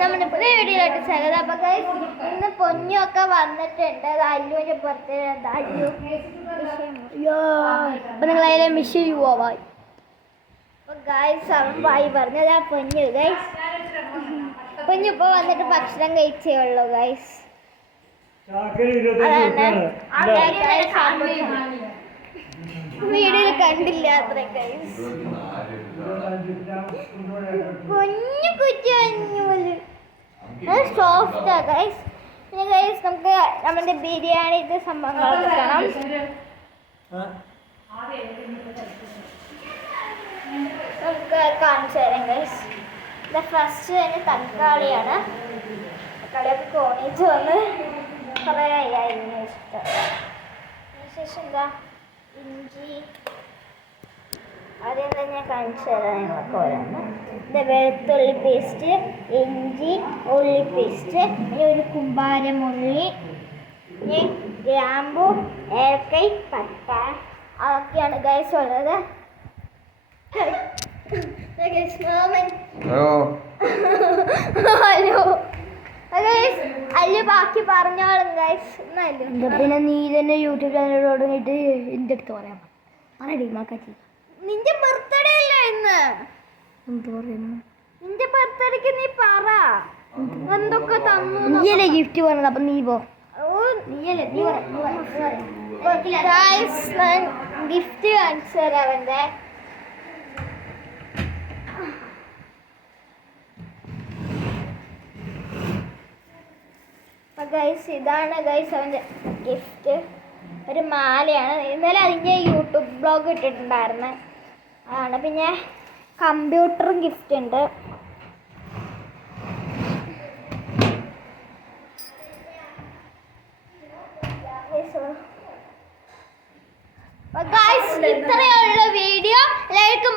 നമ്മുടെ പുതിയ വീഡിയോയിലോട്ട് സ്വാഗതം. അപ്പൊ ഗൈസ് ഇന്ന് പൊന്നൊക്കെ വന്നിട്ടുണ്ട്. അല്ലുവിന്റെ ബർത്ത്ഡേ. അല്ലു അപ്പൊ നിങ്ങൾ അതിലെ മിസ് ചെയ്യുവോ ബായ്? അപ്പൊ ഗൈസ് അവൻ ബായ് പറഞ്ഞത് ആ പൊന്നു ഗൈസ്. പൊന്നു ഇപ്പൊ വന്നിട്ട് ഭക്ഷണം കഴിച്ചേ ഉള്ളൂ ഗൈസ്. വീഡിയോയിൽ കണ്ടില്ല അത്ര ഗൈസ്. കുഞ്ഞു കുഞ്ഞു സോഫ്റ്റാ ഗൈസ്. പിന്നെ ഗൈസ് നമുക്ക് നമ്മുടെ ബിരിയാണിയുടെ സംഭവങ്ങളൊക്കെ കാണാം. നമുക്ക് കാണിച്ചു തരാം ഗൈസ്. ഇത് ഫസ്റ്റ് തന്നെ തക്കാളിയാണ്. തക്കാളിയൊക്കെ കോണിച്ച് വന്ന് കുറേ ആയിരുന്നു ഇഷ്ടം. അതിനുശേഷം എന്താ ഇഞ്ചി, ആദ്യം തന്നെ കാണിച്ചു തരാം നിങ്ങൾക്ക് ഓരോന്ന്. ഇത് വെളുത്തുള്ളി പേസ്റ്റ്, ഇഞ്ചി, ഉള്ളി പേസ്റ്റ്, പിന്നെ ഒരു കുമ്പാരമുള്ളി, പിന്നെ ഗ്രാമ്പു, ഏലക്കൈ, പട്ട, അതൊക്കെയാണ് ഗൈസ് ഉള്ളത്. ഹലോ അല്ലു ബാക്കി പറഞ്ഞോളും ഗൈസ്. പിന്നെ നീ തന്നെ യൂട്യൂബ് ചാനൽ തുടങ്ങിയിട്ട് എൻ്റെ അടുത്ത് പറയാം. മാക്കാച്ചി നിന്റെ ബർത്ത്ഡേ അല്ല ഇന്ന്. എന്ത് പറയുന്നു? നിന്റെ ബർത്ത്ഡേക്ക് നീ പറ എന്തൊക്കെ തന്നു. നീയല്ലേ ഗിഫ്റ്റ് പറഞ്ഞത്? അപ്പൊ നീ പോ. ഗിഫ്റ്റ് കാണിച്ചു തരാം അവന്റെ. ഗൈസ് ഇതാണ് ഗൈസ് അവൻ്റെ ഗിഫ്റ്റ്. ഒരു മാലയാണ്. ഇന്നലെ അതിൻ്റെ യൂട്യൂബ് ബ്ലോഗ് ഇട്ടിട്ടുണ്ടായിരുന്നു. അതാണ്. പിന്നെ കമ്പ്യൂട്ടറും ഗിഫ്റ്റ് ഉണ്ട്. ഗൈസ് ഇത്രയുള്ള വീഡിയോ എല്ലാവർക്കും